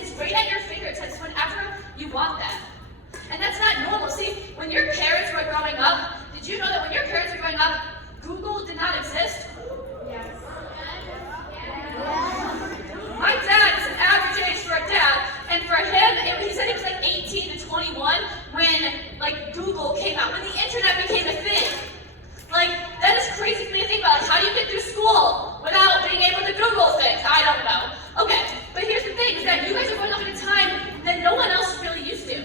things right at your fingertips whenever you want them. And that's not normal. See, when your parents were growing up, did you know that when your parents were growing up, Google did not exist? Yes. My dad is an average age for a dad, and for him, he said he was like 18 to 21 when Google came out, when the internet became a thing. That is crazy for me to think about. How do you get through school without being able to Google things? I don't know. Okay, but here's the thing, is that you guys are growing up at a time that no one else is really used to.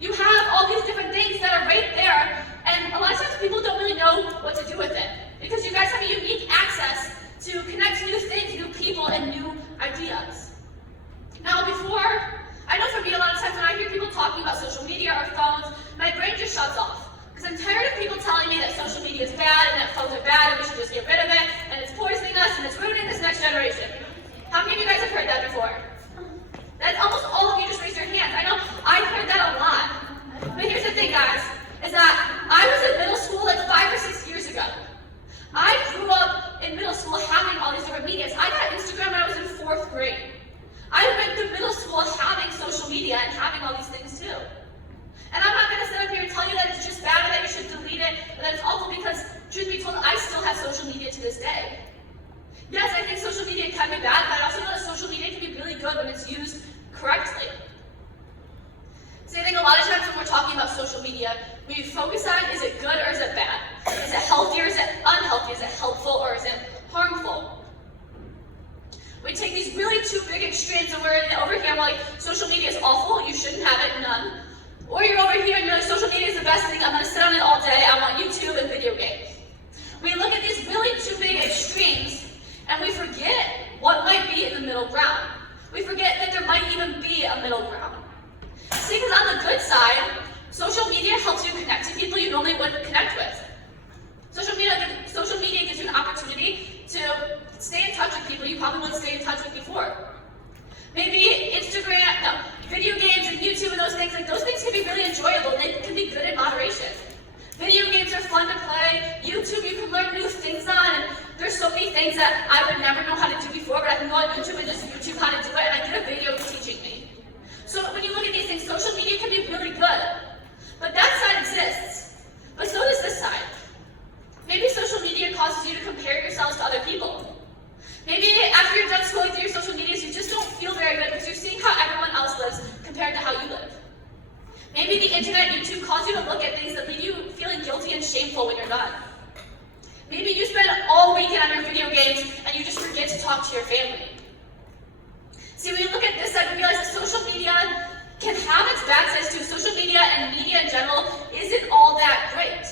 You have all these different things that are right there, and a lot of times people don't really know what to do with it, because you guys have a unique access to connect to new things, new people, and new ideas. Now I know for me, a lot of times when I hear people talking about social media or phones, my brain just shuts off. Because I'm tired of people telling me that social media is bad, and that phones are bad, and we should just get rid of it, and it's poisoning us, and it's ruining this next generation. How many of you guys have heard that before? That's almost all of you just raised your hands. I know I've heard that a lot. But here's the thing, guys, is that I was in middle school 5 or 6 years ago. I grew up in middle school having all these different medias. I got Instagram when I was in 4th grade. I went through middle school having social media and having all these things too. And I'm not going to sit up here and tell you that it's just bad or that you should delete it, or that it's awful, because truth be told, I still have social media to this day. Yes, I think social media can be bad, but I also know that social media can be really good when it's used correctly. So I think a lot of times when we're talking about social media, we focus on, is it good or is it bad? Is it healthy or is it unhealthy? Is it helpful or is it harmful? We take these really two big extremes, and we're over here and we're like, social media is awful, you shouldn't have it, none. Or you're over here and you're like, social media is the best thing, I'm going to sit on it all day, I want YouTube and video games. We look at these really two big extremes, and we forget what might be in the middle ground. We forget that there might even be a middle ground. See, because on the good side, social media helps you connect to people you normally wouldn't connect with. Social media gives you an opportunity to stay in touch with people you probably wouldn't stay in touch with before. Maybe video games and YouTube and those things can be really enjoyable, and they can be good in moderation. Video games are fun to play. YouTube, you can learn new things on, and there's so many things that I would never know how to do before, but I can go on YouTube and just YouTube how to do it, and I get a video teaching me. So when you look at these things, social media can be really good. But that side exists. But so does this side. Maybe social media causes you to compare yourselves to other people. Maybe after you're done scrolling through your social medias, you just don't feel very good because you're seeing how everyone else lives compared to how you live. Maybe the internet, YouTube, cause you to look at things that leave you feeling guilty and shameful when you're done. Maybe you spend all weekend on your video games and you just forget to talk to your family. See, when you look at this side, we realize that social media can have its bad sides too. Social media and media in general isn't all that great.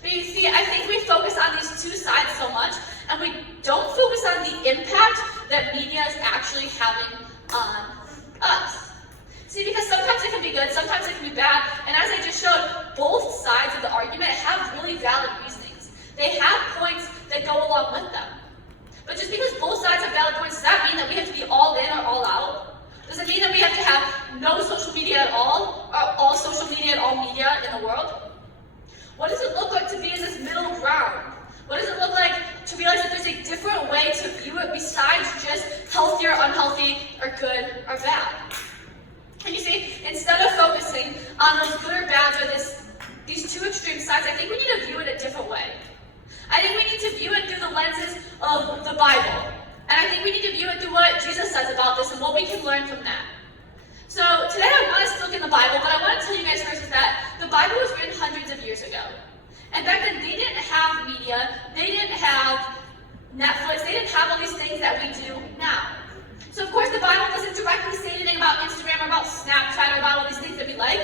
But you see, I think we focus on these two sides so much, and we don't focus on the impact that media is actually having on us. See, because sometimes it can be good, sometimes it can be bad, and as I just showed, both sides of the argument have really valid reasonings. They have points that go along with them. But just because both sides have valid points, does that mean that we have to be all in or all out? Does it mean that we have to have no social media at all, or all social media and all media in the world? What does it look like to be in this middle ground? What does it look like to realize that there's a different way to view it besides just healthy or unhealthy, or good or bad? And you see, instead of focusing on those good or bads or these two extreme sides, I think we need to view it a different way. I think we need to view it through the lenses of the Bible. And I think we need to view it through what Jesus says about this and what we can learn from that. So today I want us to look in the Bible, but I want to tell you guys first is that the Bible was written hundreds of years ago. And back then they didn't have media, they didn't have Netflix, they didn't have all these things that we do now. So of course the Bible doesn't directly say anything about Instagram or about Snapchat or about all these things that we like,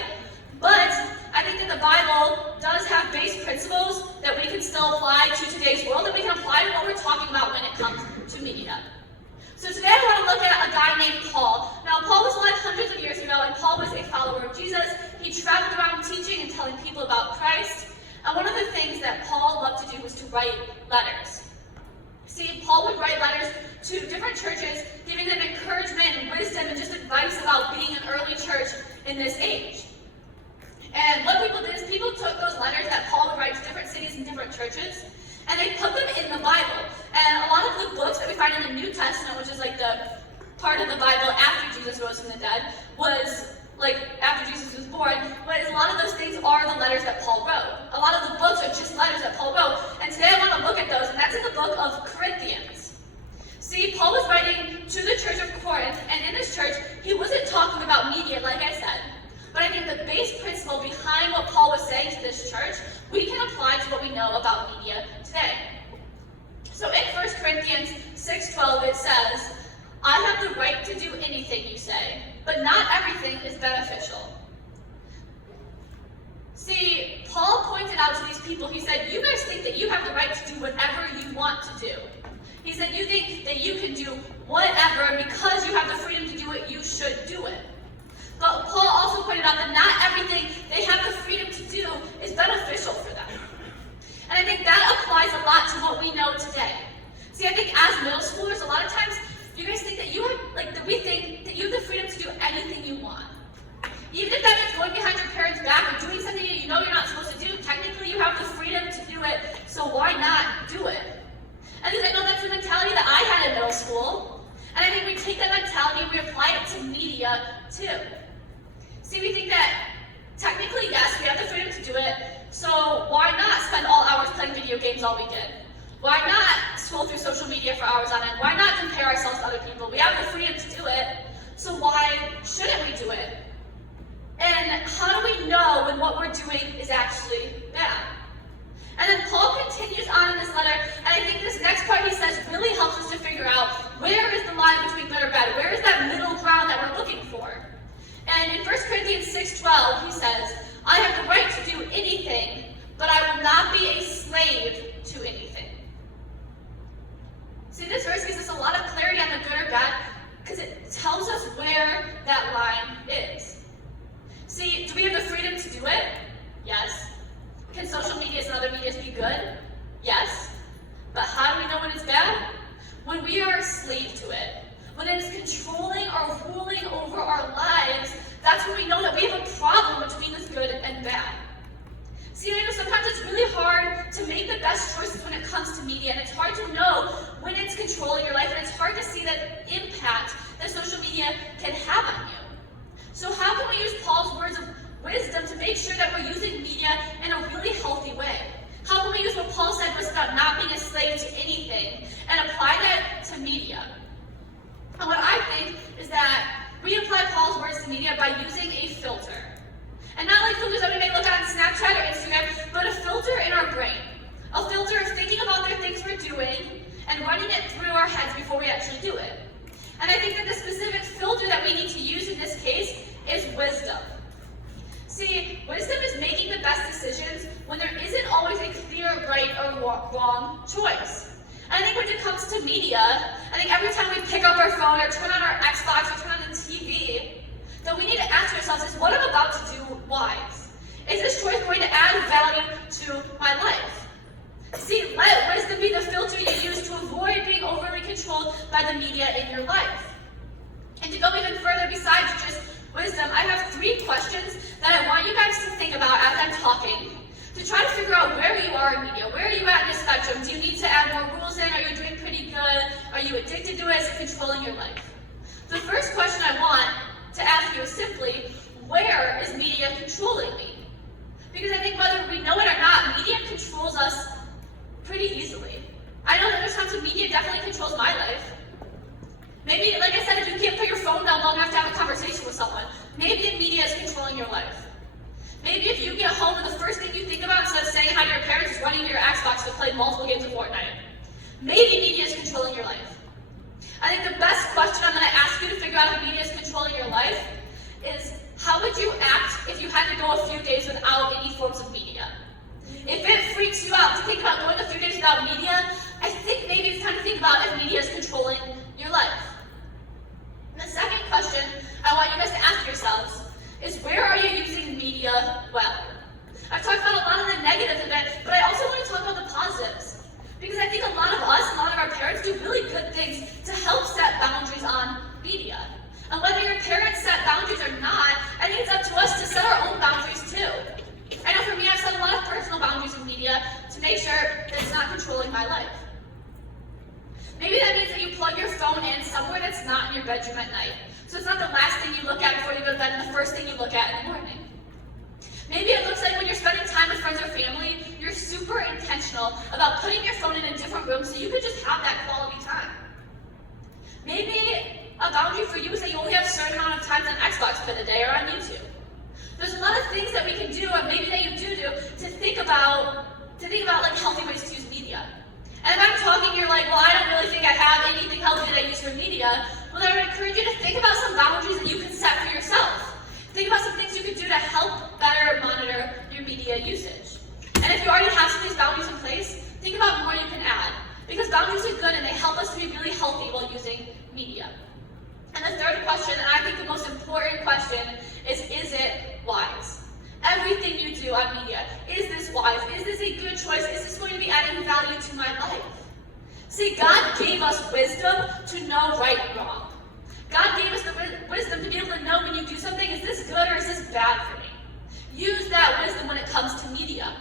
but I think that the Bible does have base principles that we can still apply to today's world, and we can apply to what we're talking about when it comes to media. So today I want to look at a guy named Paul. Now Paul was alive hundreds of years ago, and Paul was a follower of Jesus. He traveled around teaching and telling people about Christ. And one of the things that Paul loved to do was to write letters. See, Paul would write letters to different churches, giving them encouragement and wisdom and just advice about being an early church in this age. And what people did is people took those letters that Paul would write to different cities and different churches, and they put them in the Bible. And a lot of the books that we find in the New Testament, which is like the part of the Bible after Jesus rose from the dead was, like, after Jesus was born, but a lot of those things are the letters that Paul wrote. A lot of the books are just letters that Paul wrote, and today I want to look at those, and that's in the book of Corinthians. See, Paul was writing to the church of Corinth, and in this church, he wasn't talking about media, like I said, but I think the base principle behind what Paul was saying to this church, we can apply to what we know about media today. So in 1 Corinthians 6:12, it says, I have the right to do anything you say, but not everything is beneficial. See, Paul pointed out to these people, he said, you guys think that you have the right to do whatever you want to do. He said, you think that you can do whatever, and because you have the freedom to do it, you should do it. But Paul also pointed out that not everything they have the freedom to do is beneficial for them. And I think that applies a lot to what we know today. See, I think as middle schoolers, a lot of times, you guys think that you have, that we think that you have the freedom to do anything you want. Even if that means going behind your parents' back or doing something that you know you're not supposed to do, technically you have the freedom to do it, so why not do it? And I know that's the mentality that I had in middle school, and I think we take that mentality and we apply it to media too. See, we think that technically, yes, we have the freedom to do it, so why not spend all hours playing video games all weekend? Why not scroll through social media for hours on end? Why not compare ourselves to other people? We have the freedom to do it, so why shouldn't we do it? And how do we know when what we're doing is actually bad? And then Paul continues on in this letter, and I think this next part he says really helps us to figure out where is the line between good or bad? Where is that middle ground that we're looking for? And in 1 Corinthians 6:12, he says, I have the right to do anything, but I will not be a slave to anything. See, this verse gives us a lot of clarity on the good or bad because it tells us where that line is. See, do we have the freedom to do it? Yes. Can social medias and other medias be good? Yes. But how do we know when it's bad? When we are a slave to it. When it is controlling or ruling over our lives, that's when we know that we have a problem between this good and bad. See, I know sometimes it's really hard to make the best choices when it comes to media, and it's hard to know when it's controlling your life, and it's hard to see the impact that social media can have on you. So how can we use Paul's words of wisdom to make sure that we're using media in a really healthy way? How can we use what Paul said was about not being a slave to anything and apply that to media? And what I think is that we apply Paul's words to media by using a filter. And not like filters that we may look at on Snapchat or Instagram, but a filter in our brain. A filter of thinking about the things we're doing and running it through our heads before we actually do it. And I think that the specific filter that we need to use in this case is wisdom. See, wisdom is making the best decisions when there isn't always a clear right or wrong choice. And I think when it comes to media, I think every time we pick up our phone or turn on our Xbox or turn on the TV, that we need to ask ourselves is what I'm about to do wise? Is this choice going to add value to my life? See, let wisdom be the filter you use to avoid being overly controlled by the media in your life. And to go even further besides just wisdom, I have 3 questions that I want you guys to think about as I'm talking to try to figure out where you are in media. Where are you at in the spectrum? Do you need to add more rules in? Are you doing pretty good? Are you addicted to it? Is it controlling your life? The first question I want to ask you is simply, where is media controlling me? Because I think whether we know it or not, media controls us pretty easily. I know that there's times when media definitely controls my life. Maybe, like I said, if you can't put your phone down long enough to have a conversation with someone, maybe the media is controlling your life. Maybe if you get home and the first thing you think about instead of saying hi to your parents is running to your Xbox to play multiple games of Fortnite. Maybe media is controlling your life. I think the best question I'm going to ask you to figure out if media is controlling your life is, how would you act if you had to go a few days without any forms of media? If it freaks you out to think about going a few days without media, I think maybe it's time to think about if media is controlling your life. And the second question I want you guys to ask yourselves is, where are you using media well? I've talked about a lot of the negatives of it, but I also want to talk about the positives. Because I think a lot of us, a lot of our parents do really good things to help set boundaries on media. And whether your parents set boundaries or not, I think it's up to us to set our own boundaries too. I know for me, I've set a lot of personal boundaries with media to make sure that it's not controlling my life. Maybe that means that you plug your phone in somewhere that's not in your bedroom at night. So it's not the last thing you look at before you go to bed and the first thing you look at in the morning. Maybe it looks like when you're spending time with friends or family, you're super intentional about putting your phone in a different room so you could just have that quality time. Maybe a boundary for you is that you only have a certain amount of times on Xbox in a day or on YouTube. There's a lot of things that we can do, or maybe that you do to think about like healthy ways to use media. And if I'm talking, you're like, well, I don't really think I have anything healthy that I use for media. Well, then I would encourage you to think about some boundaries that you can set for yourself. Think about some things you could do to help better monitor your media usage. And if you already have some of these boundaries in place, think about more you can add. Because boundaries are good and they help us to be really healthy while using media. And the third question, and I think the most important question, is it wise? Everything you do on media, is this wise? Is this a good choice? Is this going to be adding value to my life? See, God gave us wisdom to know right and wrong. God gave us the wisdom to be able to know when you do something, is this good or is this bad for me? Use that wisdom when it comes to media.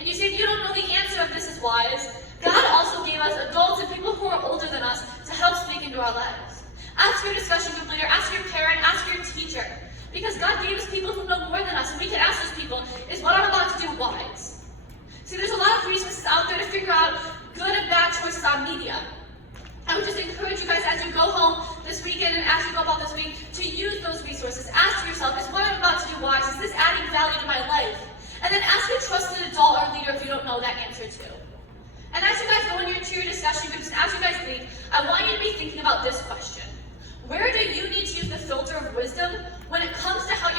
And you see, if you don't know the answer if this is wise, God also gave us adults and people who are older than us to help speak into our lives. Ask your discussion group leader, ask your parent, ask your teacher. Because God gave us people who know more than us, and we can ask those people, is what I'm about to do wise? See, there's a lot of resources out there to figure out good and bad choices on media. I would just encourage you guys as you go home this weekend and as you go about this week to use those resources. Ask yourself, is what I'm about to do wise? Is this adding value to my life? And then ask your trusted adult or leader if you don't know that answer too. And as you guys go into your discussion groups and as you guys think, I want you to be thinking about this question. Where do you need to use the filter of wisdom when it comes to how